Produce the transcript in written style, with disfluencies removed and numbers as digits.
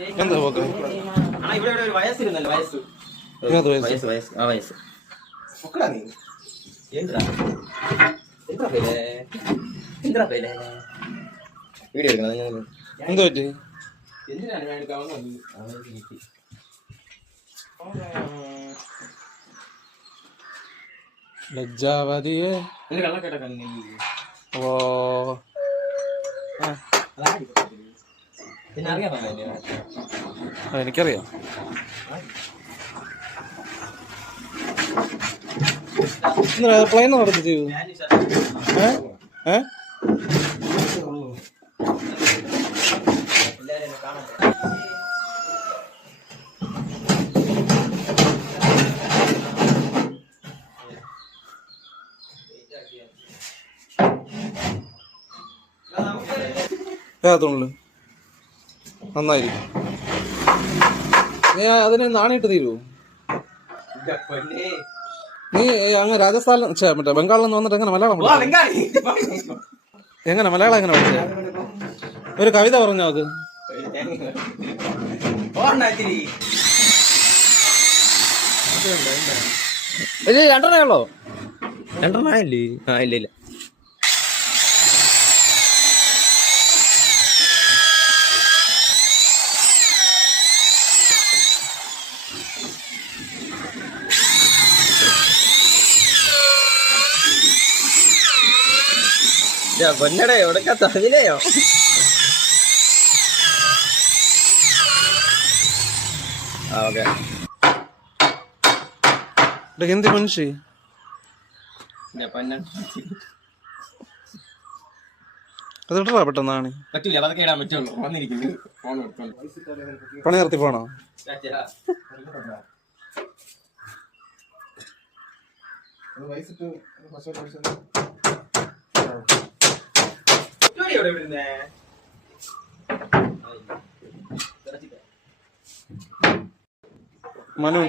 എന്താ പോക്ക്? ഇവിടെ ഒരു വയസ്സിരുന്നല്ലോ വയസ്സ് ഏത് വയസ്സ്? വയസ്സ് ആ വയസ്സ് നീ എന്താ എന്താ പേലേ വീഡിയോ എടുക്കണം എന്താ പറ്റി? എന്തിനാണ് ഞാൻ എടുക്കാവുന്ന ലജ്ജാവതിയെ കള്ളക്കേട്ടൊക്കെ ഓ പിന്നെ അറിയാമോ എനിക്കറിയാം. പ്ലെയിൻ നടത്തി ചെയ്തു. തോന്നുന്നു നന്നായിരിക്കും. നീ അതിന് നാണിയിട്ട് തീരുവോ? നീ അങ്ങ് രാജസ്ഥാനിൽ മറ്റേ ബംഗാളിൽ നിന്ന് വന്നിട്ട് എങ്ങനെ മലയാളം എങ്ങനെ മലയാളം എങ്ങനെ പഠിച്ച? ഒരു കവിത പറഞ്ഞോ അത്. രണ്ടെണ്ണേ ഉള്ളോ? രണ്ടെണ്ണ ഇല്ലേ? ആ ഇല്ല ഇല്ല. പൊന്നടേ എവിടക്ക തമിഴയോ? ഓക്കെ ഹിന്ദി മനുഷ്യ അതിട്ടാ പെട്ടെന്നാണ് പറ്റൂല. അതൊക്കെ ഇടാൻ പറ്റുള്ളൂ. വന്നിരിക്കുന്നു പണി നിർത്തി പോണോ? മനു